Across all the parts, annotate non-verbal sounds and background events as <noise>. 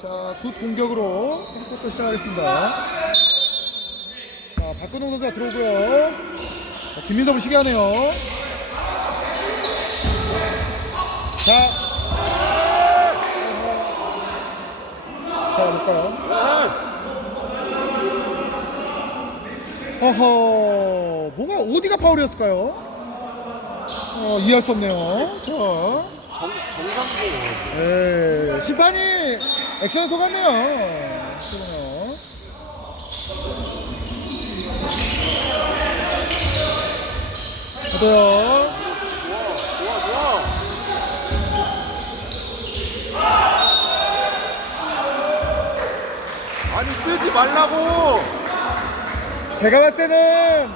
자, 굿 공격으로 3쿼터 시작하겠습니다. 자, 박근홍 선수가 들어오고요. 자, 김민섭을 시게 하네요. 자. 자, 볼까요? 어허, 뭐가 어디가 파울이었을까요? 어, 이해할 수 없네요. 자. 정, 정상고 네, 심판이 액션 속았네요. 그러네요. 아니 뜨지 말라고 제가 봤을 때는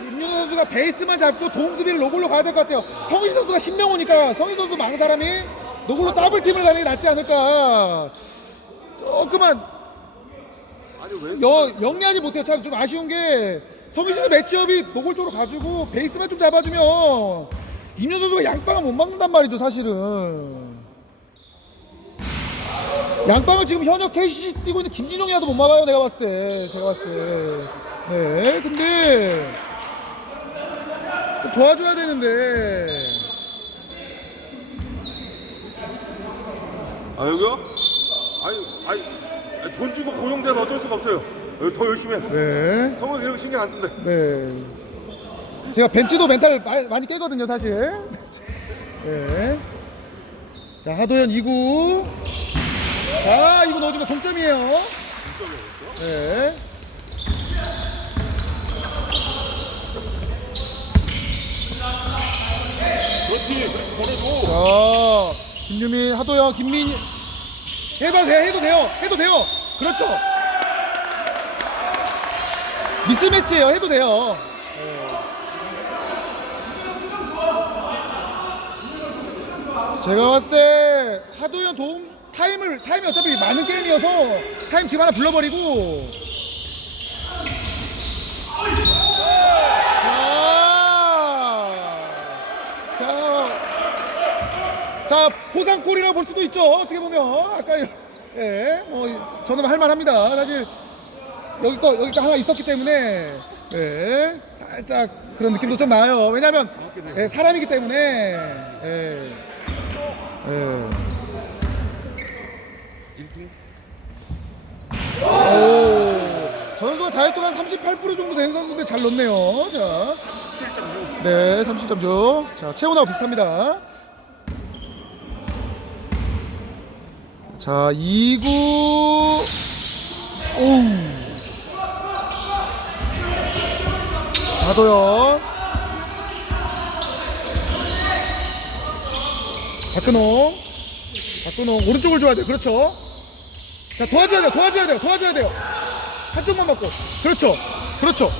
임윤호 선수가 베이스만 잡고 동수비를 노골로 가야 될 것 같아요. 성희 선수가 신명 오니까 성희 선수 망 사람이 노골로 더블 팀을 가는 게 낫지 않을까. 조금만 아니 왜 영, 영리하지 못해요. 참 좀 아쉬운 게 성희 선수 매치업이 노골 쪽으로 가지고 베이스만 좀 잡아주면 임윤 선수가 양빵을 못 막는단 말이죠, 사실은. 양빵을 지금 현역 KCC 뛰고 있는 김진용이라도 못 막아요, 내가 봤을 때. 제가 봤을 때. 네, 근데 좀 도와줘야 되는데. 아 여기요? 아니 아니 돈 주고 고용되면 어쩔 수가 없어요 여기 더 열심히 해 네. 성은 이런 거 신경 안 쓴대 네. 제가 벤치도 멘탈 마- 많이 깨거든요, 사실. <laughs> 네. 자, 하도현 2구. 자, 2구 넣어주면 동점이에요. 네. 그렇지 보내줘 자, 김유민, 하도현, 김민. 해봐도 돼요, 해도 돼요, 해도 돼요. 그렇죠. 미스매치예요, 해도 돼요. 제가 봤을 때 하도현 도움 타임을 타임이 어차피 많은 게임이어서 타임 지금 하나 불러버리고 자, 자, 자 보상골이라고 볼 수도 있죠 어떻게 보면 아까 예, 뭐 저는 할만합니다 사실 여기 거 여기 거 하나 있었기 때문에 예, 살짝 그런 느낌도 좀 나요 왜냐하면 예, 사람이기 때문에 예. 예. 오, 저 선수가 자유투가 한38% 정도 되는 선수인데 잘 넣네요. 자, 7.6 네, 37점. 자, 채원하고 비슷합니다. 자, 2구. 오우. 자도요. 박근홍. 박근홍. 오른쪽을 줘야 돼요. 그렇죠. 자, 도와줘야 돼요. 도와줘야 돼요. 도와줘야 돼요. 한쪽만 맞고. 그렇죠. 그렇죠.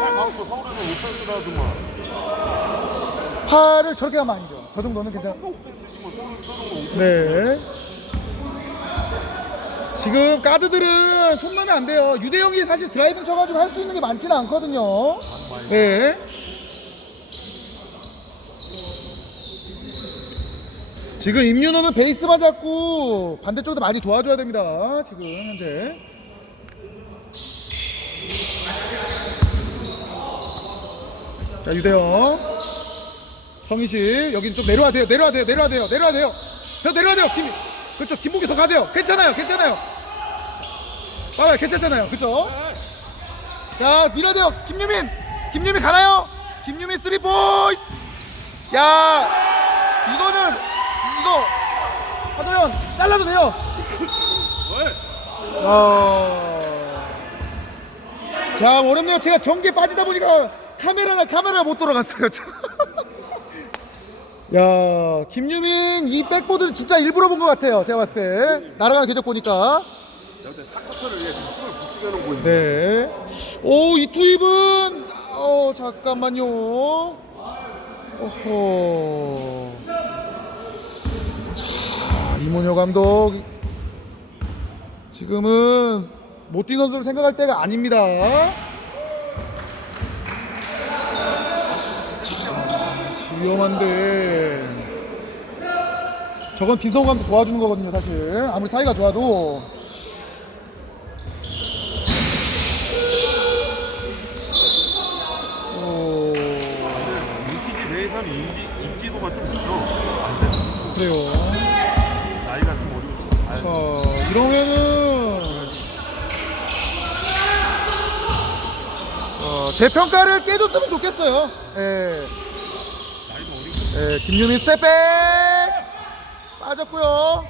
팔 막고 서울에서 하더만 팔을 저렇게 하면 아니죠. 저 정도는 괜찮. 네. 지금 가드들은 손 넣으면 안 돼요. 유대형이 사실 드라이빙 쳐가지고 할 수 있는 게 많지는 않거든요. 네. 지금 임윤호는 베이스만 잡고 반대쪽도 많이 도와줘야 됩니다. 지금 현재. 자 유대형. 성희 씨 여긴 좀 내려와 돼요. 내려와 돼요. 내려와 돼요. 내려와 돼요. 더 내려와 돼요. 김 그렇죠 더 가돼요. 괜찮아요. 괜찮아요. 봐봐요 괜찮잖아요. 그죠? 자 밀어야 돼요. 김유민. 김유민 가나요? 김유민 쓰리 포인트. 야 이거는 이거. 하도현 잘라도 돼요. 어... 자 어렵네요 제가 경기에 빠지다 보니까 카메라나 카메라가 못 돌아갔어요 야, 김유민 이 백보드는 진짜 일부러 본 것 같아요. 제가 봤을 때 날아가는 궤적 보니까. 사커터를 위해 지금 힘을 붙이게 해놓고 있네 네. 오, 이 투입은 어, 잠깐만요. 어허. 자, 이문효 감독 지금은 모띠 선수를 생각할 때가 아닙니다. 위험한데. 저건 빈성우 감독 도와주는 거거든요, 사실. 아무리 사이가 좋아도. 오, 인기지 내에서는 인지, 인지도가 좀 있어. 완전 그래요. 나이가 좀 어리고 좀. 자, 이러면은 어, 제 평가를 깨줬으면 좋겠어요. 예. 예, 김유민 스텝백 빠졌고요.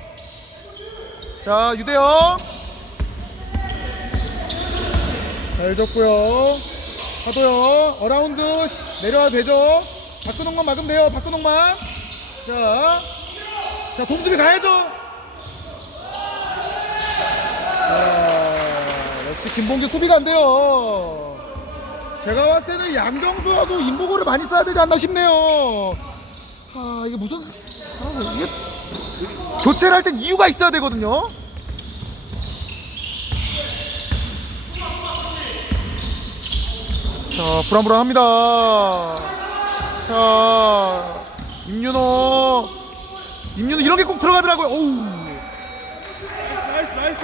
자, 유대영 잘 줬고요. 하도요. 어라운드 내려와도 되죠. 박근홍만 막으면 돼요. 박근홍만. 자, 자 동수비 가야죠. 자, 역시 김봉규 수비가 안 돼요. 제가 봤을 때는 양정수하고 임보고를 많이 써야 되지 않나 싶네요. 아 이게 무슨 아, 이게 교체를 할 땐 이유가 있어야 되거든요. 자 불안불안합니다. 자 임윤호 임윤호 이런 게 꼭 들어가더라고요. 오우. 나이스 나이스.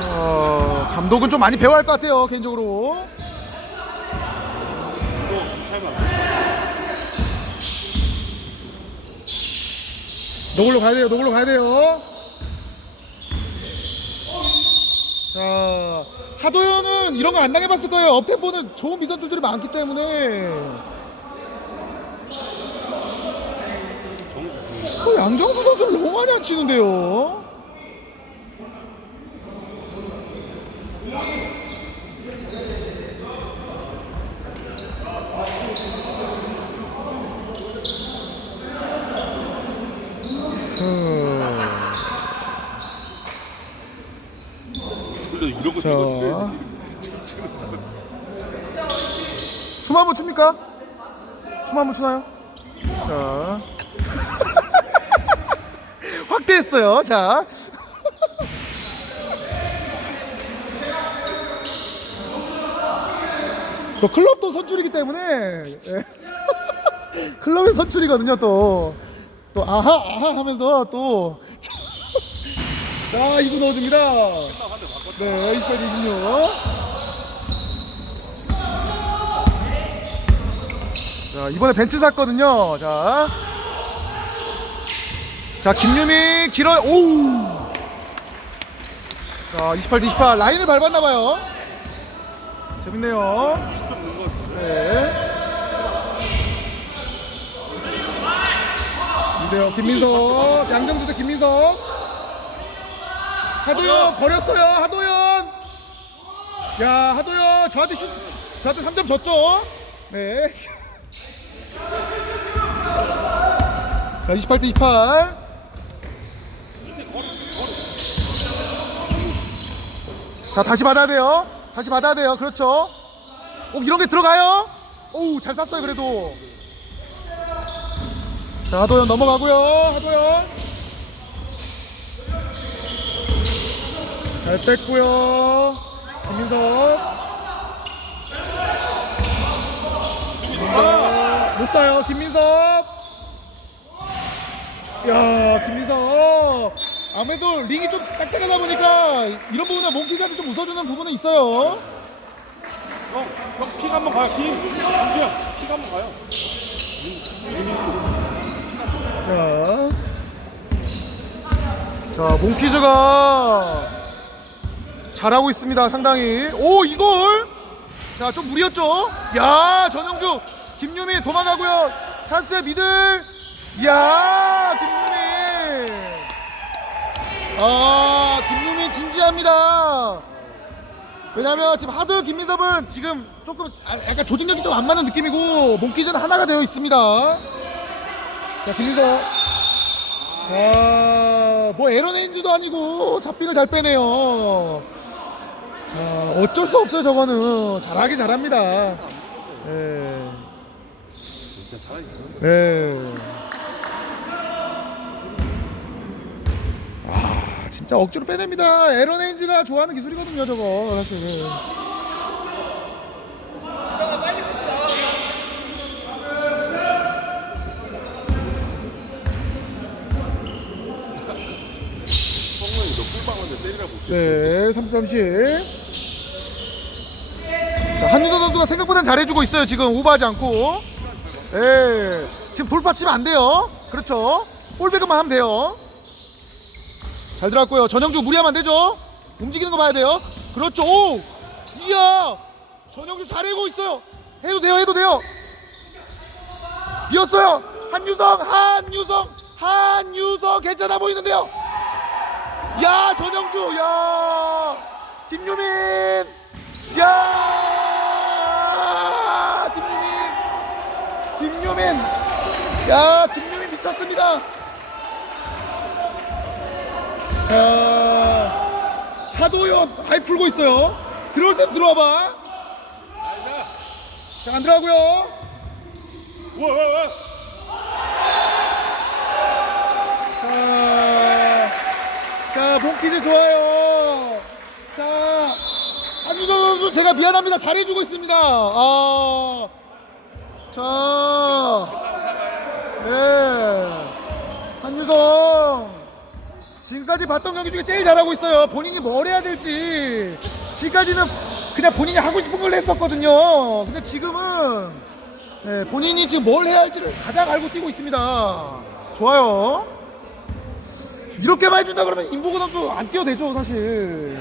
자 감독은 좀 많이 배워야 할 것 같아요 개인적으로. 또 차이가. 너굴로 가야 돼요. 너굴로 가야 돼요. 자, 하도현은 이런 거 안 당해봤을 거예요. 업템포는 좋은 미선줄들이 많기 때문에. 어, 양정수 선수를 너무 많이 안 치는데요. 음. 원래 이런 거 자. 찍어줘야지. 춤 한번 춥니까? 춤 한번 추나요? 자. <laughs> 확대했어요. 자. 또 클럽도 선출이기 때문에 예. <laughs> 클럽의 선출이거든요 또. 또 아하 아하 하면서 또 <laughs> 자, 2구 넣어줍니다. 네, 28대 26. 자 이번에 벤츠 샀거든요. 자, 자 김유미 길어요 오우. 자28대28 라인을 밟았나 봐요. 재밌네요. 10점 넣은 거 같아. 네. 이대요 김민석. 양정수 대 김민석. 하도현 버렸어요 하도현. 야 하도현. 저한테 슛 저한테 3점 줬죠? 네 <laughs> 자, 28 대 28. 자, 다시 받아야 돼요. 다시 받아야 돼요. 그렇죠. 꼭 이런 게 들어가요. 오우, 잘 쐈어요, 그래도. 자, 하도현 넘어가고요. 하도현. 잘 뺐고요. 김민석. 쏴요, 김민석. 야 김민석 아무래도 링이 좀 딱딱하다 보니까 이런 부분에 몽키가 좀 웃어주는 부분은 있어요 형, 형픽 한번 가요. 픽. 민규야, 픽 한번 가요. 자, 자 몽키즈가 잘하고 있습니다 상당히 오 이걸 자 좀 무리였죠 야 전영주 김유미 도망가고요. 찬스의 미들. 야 김유미. 아 김유미 진지합니다. 왜냐면 지금 하도 김민섭은 지금 조금 아- 약간 조직력이 좀 안 맞는 느낌이고 몽키즈는 하나가 되어 있습니다. 자 김민석 자뭐 에러네인지도 아니고 잡빙을 잘 빼네요. 자 어쩔 수 없어요 저거는. 잘하기 잘합니다. 예. 진짜 잘하니까. 네. 예. 아 진짜 억지로 빼냅니다. 에런 헤인즈가 좋아하는 기술이거든요, 저거 사실. 예. 네, 33시. 자, 한유도 선수가 생각보단 잘해주고 있어요, 지금. 오버하지 않고. 예. 지금 돌파 치면 안 돼요. 그렇죠. 볼백만 하면 돼요. 잘 들어갔고요. 전영주 무리하면 안 되죠. 움직이는 거 봐야 돼요. 그렇죠. 오! 이야! 전영주 잘해고 있어요. 해도 돼요, 해도 돼요. 이었어요. 한유성, 한유성, 한유성 괜찮아 보이는데요. 야, 전영주, 야, 김유민, 야, 김유민, 야, 김유민 미쳤습니다. 자, 하도현 아이 풀고 있어요. 들어올 땐 들어와봐. 자, 안 들어가고요. 우와. 자, 자, 본키즈 좋아요. 자, 한유성 선수 제가 미안합니다. 잘해주고 있습니다. 아, 자, 네, 한유성 지금까지 봤던 경기 중에 제일 잘하고 있어요. 본인이 뭘 해야 될지 지금까지는 그냥 본인이 하고 싶은 걸 했었거든요. 근데 지금은 네, 본인이 지금 뭘 해야 할지를 가장 알고 뛰고 있습니다. 좋아요. 이렇게만 해준다 그러면 임보고 선수 안 뛰어도 되죠 사실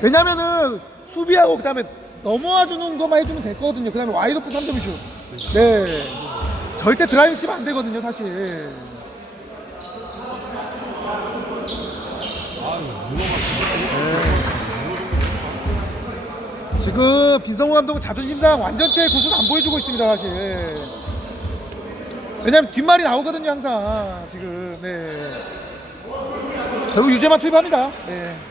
왜냐면은 수비하고 그 다음에 넘어와 주는 것만 해주면 됐거든요 그 다음에 와이드 오픈 3점 슛 네. 절대 드라이브 치면 안 되거든요 사실 네. 지금 빈성호 감독은 자존심 상 완전체 구수는 안 보여주고 있습니다 사실 왜냐면 뒷말이 나오거든요 항상 지금 네. 결국 유재만 투입합니다. 네.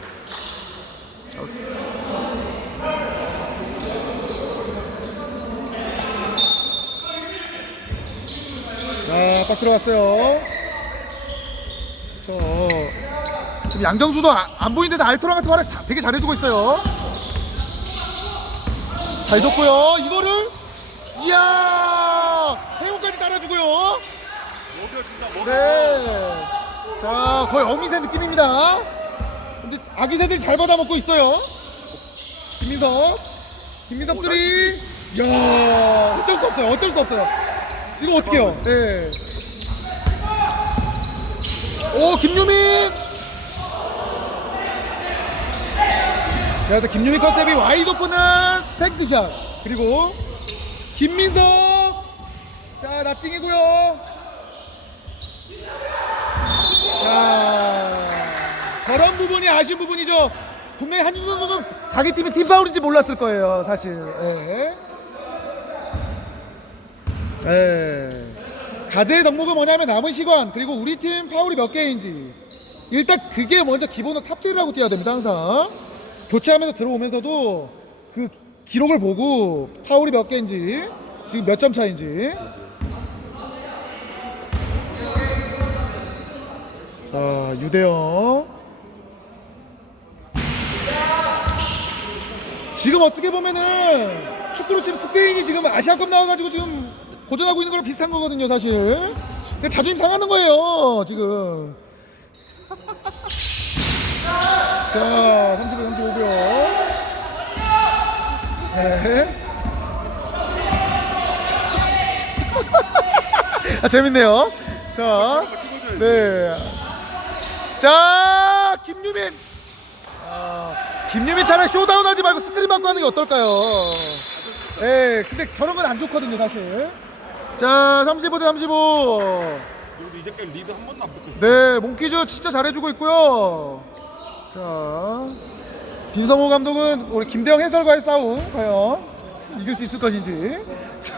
자, 딱 들어갔어요. 저 지금 양정수도 아- 안 보이는데 알토랑 같은 활약 자- 되게 잘해주고 있어요. 잘 줬고요. 이거를 이야 해운까지 따라주고요. 먹여준다, 먹여. 네. 자, 거의 어미새 느낌입니다. 근데 아기 새들이 잘 받아먹고 있어요. 김민석. 김민석 쓰리. 야, 어쩔 수 없어요. 어쩔 수 없어요. 이거 어떻게 해요? 네. 오, 김유민. 자, 일단 김유민 컨셉이 와이드 오픈은 팩트샷. 그리고 김민석. 자, 나띵이고요. 자, 저런 부분이 아쉬운 부분이죠. 분명히 한준선 선수는 자기 팀이 팀 파울인지 몰랐을 거예요, 사실. 예. 예. 가제의 덕목은 뭐냐면 남은 시간 그리고 우리 팀 파울이 몇 개인지. 일단 그게 먼저 기본으로 탑재라고 뛰어야 됩니다 항상. 교체하면서 들어오면서도 그 기록을 보고 파울이 몇 개인지 지금 몇 점 차인지. 자 유대영. 지금 어떻게 보면은 축구로 치면 스페인이 지금 아시아컵 나와가지고 지금 고전하고 있는 거랑 비슷한 거거든요 사실 근데 자존심 상하는 거예요 지금 <laughs> 자 35, 35고요 네. <laughs> 아 재밌네요 자. 네. 자, 김유민. 아, 김유민 차라리 쇼다운 하지 말고 스크린 받고 하는 게 어떨까요? 예, 근데 저런 건 안 좋거든요, 사실. 자, 35대 35. 그리고 이제까지 리드 한 번도 안 붙었어. 네, 몽키즈 진짜 잘해주고 있고요. 자, 빈성호 감독은 우리 김대영 해설과의 싸움 과연 이길 수 있을 것인지. 자,